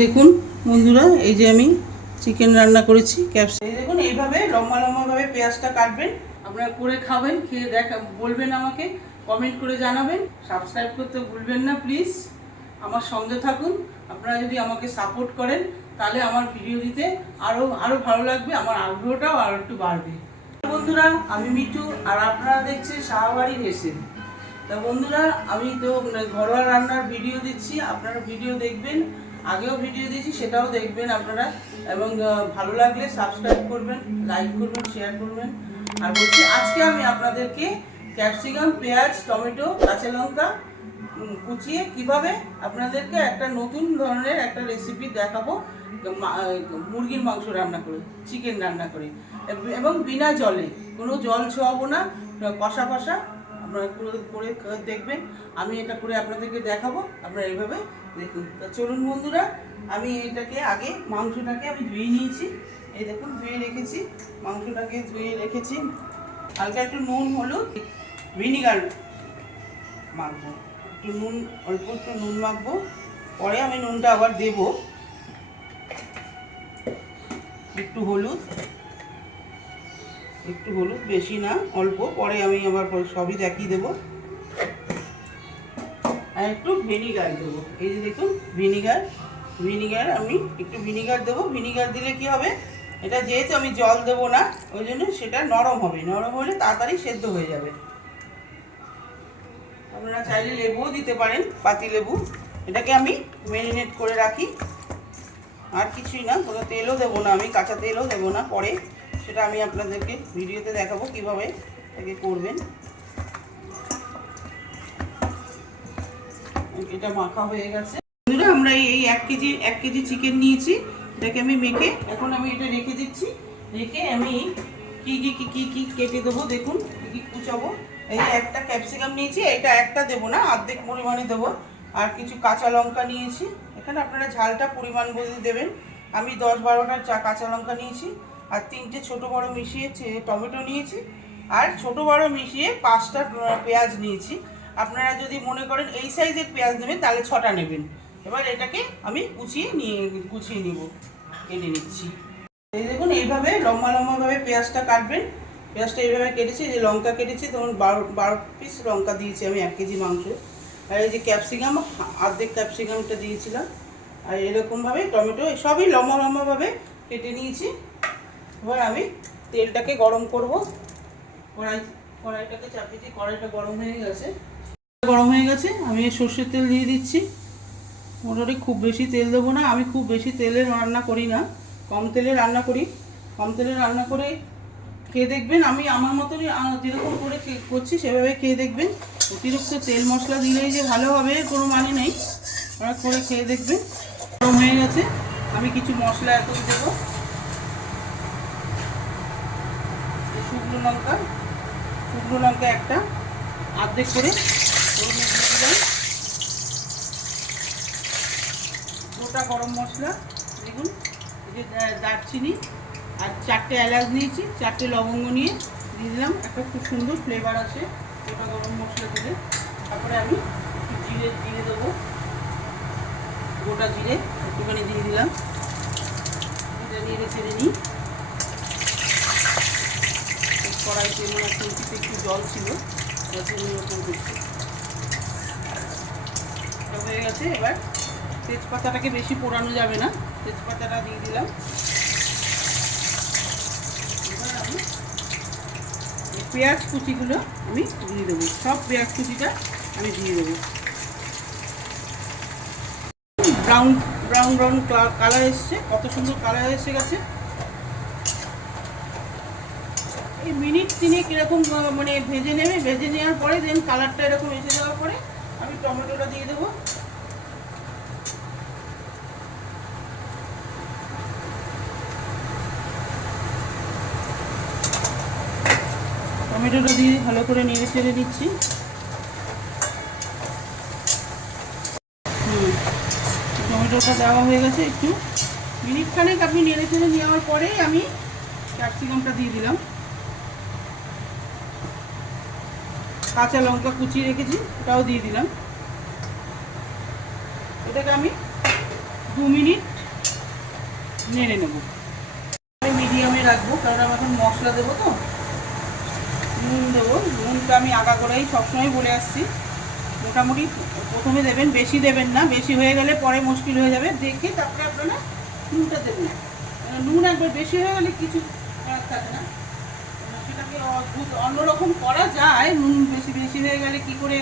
দেখুন বন্ধুরা, এই যে আমি চিকেন রান্না করেছি ক্যাপসিকাম। এই দেখুন, এইভাবে লম্বা লম্বাভাবে পেঁয়াজটা কাটবেন। আপনারা করে খাবেন, খেয়ে বলবেন, আমাকে কমেন্ট করে জানাবেন। সাবস্ক্রাইব করতে ভুলবেন না প্লিজ। আমার সঙ্গে থাকুন। আপনারা যদি আমাকে সাপোর্ট করেন তাহলে আমার ভিডিও দিতে আরও ভালো লাগবে, আমার আগ্রহটাও আরও একটু বাড়বে। বন্ধুরা, আমি মিঠু, আর আপনারা দেখছেন শাহবাড়ির হেসেল। তা বন্ধুরা, আমি তো ঘরোয়া রান্নার ভিডিও দিচ্ছি, আপনারা ভিডিও দেখবেন। আগেও ভিডিও দিয়েছি, সেটাও দেখবেন আপনারা, এবং ভালো লাগলে সাবস্ক্রাইব করবেন, লাইক করবেন, শেয়ার করবেন। আর বলছি, আজকে আমি আপনাদেরকে ক্যাপসিকাম, পেঁয়াজ, টমেটো, কাঁচা লঙ্কা কুচিয়ে কিভাবে আপনাদেরকে একটা নতুন ধরনের একটা রেসিপি দেখাবো, মুরগির মাংস রান্না করে, চিকেন রান্না করে, এবং বিনা জলে, কোনো জল ছোঁয়াবো না, কষা কষা আপনারা করে দেখবেন। আমি এটা করে আপনাদেরকে দেখাবো, আপনারা এইভাবে দেখুন। তা চলুন বন্ধুরা, আমি এটাকে আগে মাংসটাকে আমি ধুয়ে নিয়েছি। এই দেখুন, ধুয়ে রেখেছি, মাংসটাকে ধুয়ে রেখেছি। হালকা একটু নুন, হলুদ, ভিনিগার মাখবো, একটু নুন, অল্প একটু নুন মাখবো। পরে আমি নুনটা আবার দেবো। একটু হলুদ, বেশি না, অল্প। পরে আমি আবার সবই দেখিয়ে দেবো। আর একটু ভিনিগার দেবো। এই যে দেখুন, ভিনিগার আমি একটু ভিনিগার দেবো। ভিনিগার দিলে কি হবে, এটা যেহেতু আমি জল দেবো না, ওই জন্য সেটা নরম হবে। নরম হলে তাড়াতাড়ি সেদ্ধ হয়ে যাবে। আপনারা চাইলে লেবুও দিতে পারেন, পাতি লেবু। এটাকে আমি ম্যারিনেট করে রাখি। আর কিছুই না, কোনো তেলও দেবো না, আমি কাঁচা তেলও দেবো না। পরে সেটা আমি আপনাদেরকে ভিডিওতে দেখাবো কিভাবে এটাকে করবেন। এটা মাখা হয়ে গেছে। বন্ধুরা, আমরা এই এক কেজি চিকেন নিয়েছি। এটাকে আমি মেখে এখন আমি এটা রেখে দিচ্ছি। রেখে আমি কি কেটে দেবো, দেখুন কি কুচাবো। এই একটা ক্যাপসিকাম নিয়েছি, এটা একটা দেবো না, অর্ধেক পরিমাণে দেবো। আর কিছু কাঁচা লঙ্কা নিয়েছি। এখানে আপনারা ঝালটা পরিমাণ বুঝে দেবেন। আমি 10-12টা কাঁচা লঙ্কা নিয়েছি। আর 3টে ছোটো বড় মিশিয়ে টমেটো নিয়েছি। আর ছোটো বড় মিশিয়ে 5টা পেঁয়াজ নিয়েছি। আপনারা যদি মনে করেন এই সাইজের পেঁয়াজ নেবেন তাহলে 6টা নেবেন। এবার এটাকে আমি গুছিয়ে নিব, কেটে নিচ্ছি। এই দেখুন, এইভাবে লম্বা লম্বাভাবে পেঁয়াজটা কাটবেন। পেঁয়াজটা এইভাবে কেটেছি। যে লঙ্কা কেটেছি, তখন 12 পিস লঙ্কা দিয়েছি আমি 1 কেজি মাংস। আর এই যে ক্যাপসিকাম, অর্ধেক ক্যাপসিকামটা দিয়েছিলাম। আর এরকমভাবে টমেটো, সবই লম্বা লম্বাভাবে কেটে নিয়েছি। এবার আমি তেলটাকে গরম করব। কড়াইটাকে চাপিয়ে, কড়াইটা গরম হয়ে গেছে। আমি সর্ষের তেল দিয়ে দিচ্ছি। মোটামুটি খুব বেশি তেল দেবো না, আমি খুব বেশি তেলে রান্না করি না, কম তেলে রান্না করি। কম তেলে রান্না করে খেয়ে দেখবেন। আমি আমার মতনই যেরকম করে করছি সেভাবে খেয়ে দেখবেন। অতিরিক্ত তেল মশলা দিলেই যে ভালো হবে কোনো মানে নেই, ওরা করে খেয়ে দেখবেন। গরম হয়ে গেছে, আমি কিছু মশলা এখন দেবো। শুকনো লঙ্কা একটা, অর্ধেক করে দিলাম। গোটা গরম মশলা দেখুন, এই যে দারচিনি, আর 4টে এলাচ নিয়েছি, 4টে লবঙ্গ নিয়ে দিয়ে দিলাম। একটা খুব সুন্দর ফ্লেভার আছে গোটা গরম মশলা দিলে। তারপরে আমি জিরে দেবো, গোটা জিরে একটুখানি দিয়ে দিলাম। এটা নিয়ে ছেড়ে নিই। কড়াইতে মনে একটু জল ছিল, হয়ে গেছে। এবার তেজপাতাটাকে বেশি পোড়ানো যাবে না, তেজপাতাটা দিয়ে দিলাম। এবার আমি পেঁয়াজ কুচিগুলো আমি দিয়ে দেবো, সব পেঁয়াজ কুচিটা আমি দিয়ে দেবো। ব্রাউন কালার এসছে, কত সুন্দর কালার এসে গেছে। এই মিনিট 3 এরকম মানে ভেজে নেবে। ভেজে নেওয়ার পরে দেন কালারটা এরকম এসে যাওয়ার পরে আমি টমেটোটা দিয়ে দেবো। টমেটোটা দিয়ে ভালো করে নেড়ে চেড়ে দিচ্ছি। টমেটোটা দেওয়া হয়ে গেছে। একটু মিনিট খানেক আপনি নেড়ে চেড়ে নেওয়ার পরেই আমি ক্যাপসিকামটা দিয়ে দিলাম। কাঁচা লঙ্কা কুচিয়ে রেখেছি, ওটাও দিয়ে দিলাম। এটাকে আমি 2 মিনিট নেড়ে নেব। মিডিয়ামে রাখবো কারণ আমি এখন মশলা দেবো তো। নুন দেবো, নুনটা আমি আগা করেই সবসময় বলে আসছি মোটামুটি প্রথমে দেবেন, বেশি দেবেন না, বেশি হয়ে গেলে পরে মুশকিল হয়ে যাবে। দেখে তারপরে আপনারা নুনটা দেবেন। নুন একবার বেশি হয়ে গেলে কিছু করার থাকে না, সেটাকে অদ্ভুত অন্যরকম করা যায়। নুন বেশি বেশি হয়ে গেলে কি করে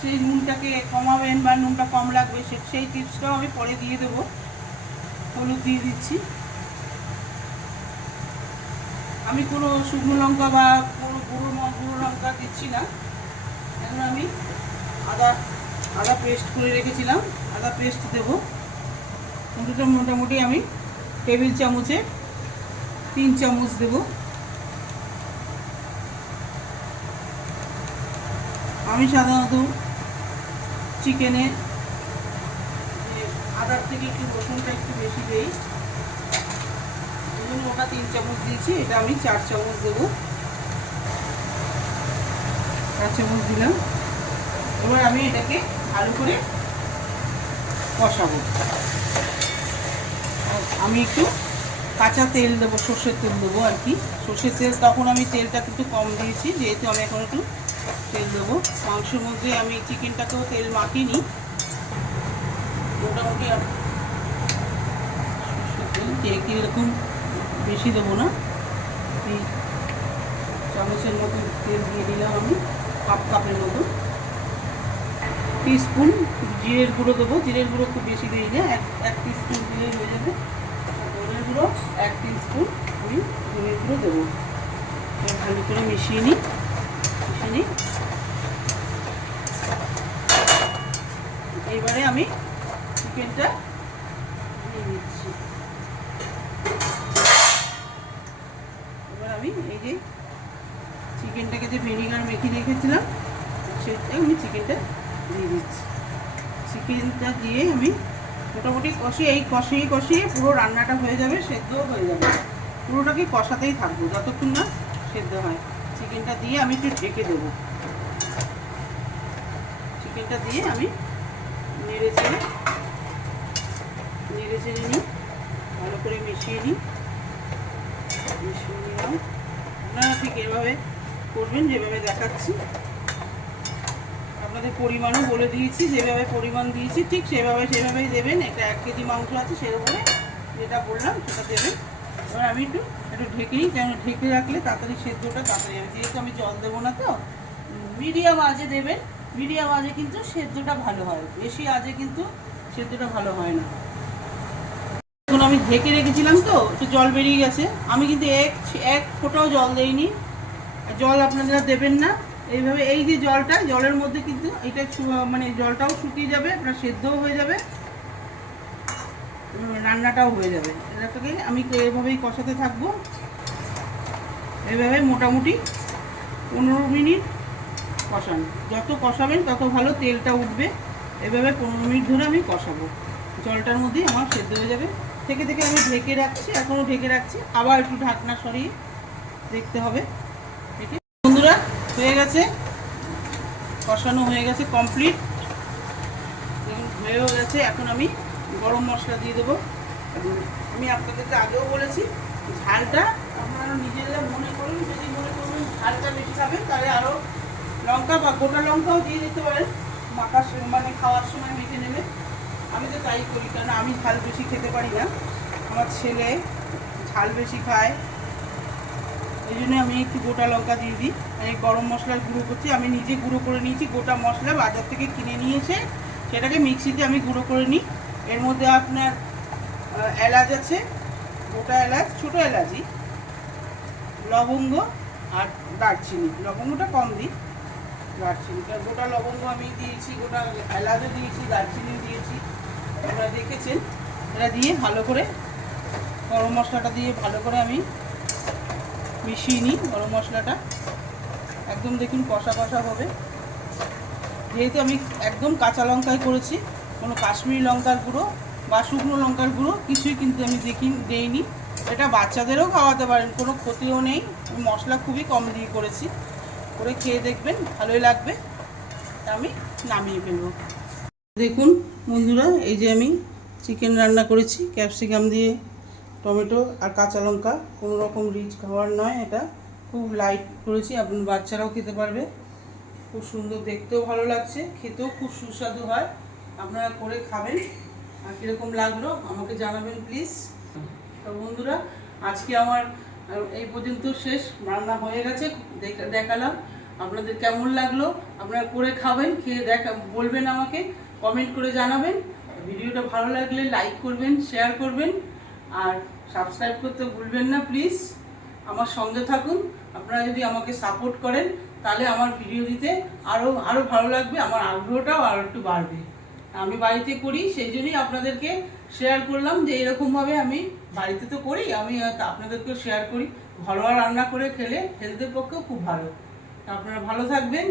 সেই নুনটাকে কমাবেন বা নুনটা কম লাগবে সেই টিপসটাও আমি পরে দিয়ে দেবো। হলুদ দিয়ে দিচ্ছি। আমি কোনো শুকনো লঙ্কা বা কোনো গুঁড়ো লঙ্কা দিচ্ছি না। এখন আমি আদা পেস্ট করে রেখেছিলাম, আদা পেস্ট দেবো। মোটামুটি আমি টেবিল চামচে 3 চামচ দেবো। আমি সাধারণত চিকেনে আদার থেকে একটু রসুনটা একটু বেশি দিই, ওটা 3 চামচ দিয়েছি। এটা আমি 4 চামচ দেবো। 4 চামচ দিলাম। এবার আমি এটাকে ভালো করে কষাবো। আমি একটু কাঁচা তেল দেবো, সর্ষের তেল দেবো আর কি। সর্ষের তেল তখন আমি তেলটা একটু কম দিয়েছি, যেহেতু আমি এখন একটু তেল দেবো। মাংসের মধ্যে আমি চিকেনটাকেও তেল মাখিনি। মোটামুটি সর্ষের তেল এরকম বেশি দেবো না, এই চামচের মতো তেল দিয়ে দিলাম আমি, কাপের মতো। টিস্পুন জিরের গুঁড়ো দেবো। জিরের গুঁড়ো খুব বেশি দিই না, এক টিস্পুন দিলেই হয়ে যাবে। ধনের গুঁড়ো 1 টিস্পুন আমি ধনের গুঁড়ো দেবো। ভালো করে মিশিয়ে নিই। এইবারে আমি চিকেনটা দিয়ে দিচ্ছি। এবার আমি এই যে চিকেনটাকে যে ভিনিগার মেখে রেখেছিলাম সেটা আমি চিকেনটা দিয়ে দিচ্ছি। চিকেনটা দিয়ে আমি মোটামুটি কষিয়ে পুরো রান্নাটা হয়ে যাবে, সেদ্ধও হয়ে যাবে। পুরোটাকে কষাতেই থাকবো যতক্ষণ না সেদ্ধ হয়। চিকেনটা দিয়ে আমি একটু ঢেকে দেবো। চিকেনটা দিয়ে আমি নেড়ে চেড়ে নিই, ভালো করে মিশিয়ে নিলাম। আপনারা ঠিক এভাবে করবেন যেভাবে দেখাচ্ছি। আপনাদের পরিমাণও বলে দিয়েছি, যেভাবে পরিমাণ দিয়েছি ঠিক সেভাবেই দেবেন। এটা 1 কেজি মাংস আছে, সেরকম যেটা বললাম সেটা দেবেন। এবার আমি একটু ঢেকে নিই, কেন ঢেকে রাখলে তাড়াতাড়ি সেদ্ধটা তাড়াতাড়ি হবে। যেহেতু আমি জল দেবো না, তো মিডিয়াম আঁচে দেবেন। মিডিয়াম আঁচে কিন্তু সেদ্ধটা ভালো হয়, বেশি আঁচে কিন্তু সেদ্ধটা ভালো হয় না। এখন আমি ঢেকে রেখেছিলাম তো একটু জল বেরিয়ে গেছে। আমি কিন্তু এক ফোঁটাও জল দেইনি। জল আপনারা দেবেন না। এইভাবে এই যে জলের মধ্যে কিন্তু এটা মানে জলটাও শুকিয়ে যাবে, আপনার সেদ্ধও হয়ে যাবে, রান্নাটাও হয়ে যাবে। এটাকে আমি এভাবেই কষাতে থাকবো। এইভাবে মোটামুটি 15 মিনিট কষান। যত কষাবেন তত ভালো, তেলটা উঠবে। এভাবে 15 মিনিট ধরে আমি কষাবো। জলটার মধ্যেই আমার সেদ্ধ হয়ে যাবে। থেকে আমি ঢেকে রাখছি, এখনও ঢেকে রাখছি। আবার একটু ঢাকনা সরিয়ে দেখতে হবে। দেখে বন্ধুরা হয়ে গেছে, কষানো হয়ে গেছে, কমপ্লিট হয়েও গেছে। এখন আমি গরম মশলা দিয়ে দেবো। আমি আপনাদেরকে আগেও বলেছি, ঝালটা আপনারা নিজেরা মনে করুন। যদি মনে করুন ঝালটা বেশি খাবেন, তাহলে আরও লঙ্কা বা গোটা লঙ্কাও দিয়ে দিতে পারেন, মানে খাওয়ার সময় মেখে নেবে। আমি তো তাই করি, কারণ আমি ঝাল বেশি খেতে পারি না, আমার ছেলে ঝাল বেশি খায়। এই জন্য আমি একটু গোটা লঙ্কা দিয়ে দিই। এই গরম মশলার গুঁড়ো করছি, আমি নিজে গুঁড়ো করে নিয়েছি। গোটা মশলা বাজার থেকে কিনে নিয়ে এসে সেটাকে মিক্সিতে আমি গুঁড়ো করে নিই। এর মধ্যে আপনার এলাচ আছে, গোটা এলাচ, ছোটো এলাচই, লবঙ্গ আর দারচিনি। লবঙ্গটা কম দিই, দারচিনি গোটা লবঙ্গ আমি দিয়েছি, গোটা এলাচও দিয়েছি, দারচিনিও দিয়েছি, আপনারা দেখেছেন। এটা দিয়ে ভালো করে গরম মশলাটা দিয়ে ভালো করে আমি মিশিয়ে নিই। গরম মশলাটা একদম দেখুন কষা হবে। যেহেতু আমি একদম কাঁচা লঙ্কায় করেছি, কোনো কাশ্মীরি লঙ্কার গুঁড়ো বা শুকনো লঙ্কার গুঁড়ো কিছুই কিন্তু আমি দেইনি। এটা বাচ্চাদেরও খাওয়াতে পারেন, কোনো ক্ষতিও নেই। মশলা খুবই কম দিয়ে করেছি, করে খেয়ে দেখবেন, ভালোই লাগবে। আমি নামিয়ে ফেলবো। দেখুন বন্ধুরা, এই যে আমি চিকেন রান্না করেছি ক্যাপসিকাম দিয়ে, টমেটো আর কাঁচা লঙ্কা, কোনো রকম রিচ খাবার নয়, এটা খুব লাইট করেছি, আপনার বাচ্চারাও খেতে পারবে। খুব সুন্দর, দেখতেও ভালো লাগছে, খেতেও খুব সুস্বাদু হয়। আপনারা করে খাবেন, আর কীরকম লাগলো আমাকে জানাবেন প্লিজ। তো বন্ধুরা, আজকে আমার এই পর্যন্ত শেষ, রান্না হয়ে গেছে, দেখালাম। আপনাদের কেমন লাগলো আপনারা করে খাবেন, খেয়ে বলবেন আমাকে, কমেন্ট করে জানাবেন। ভিডিওটা ভালো লাগলে লাইক করবেন, শেয়ার করবেন, আর সাবস্ক্রাইব করতে ভুলবেন না প্লিজ। আমার সঙ্গে থাকুন। আপনারা যদি আমাকে সাপোর্ট করেন তাহলে আমার ভিডিও দিতে আরও ভালো লাগবে, আমার আগ্রহটাও আরও একটু বাড়বে। আমি বাড়িতে করি, সেই জন্যই আপনাদেরকে শেয়ার করলাম যে এরকমভাবে আমি বাড়িতে তো করি, আমি আপনাদেরকেও শেয়ার করি। ঘরোয়া রান্না করে খেলে হেলথের পক্ষেও খুব ভালো। আপনারা ভালো থাকবেন।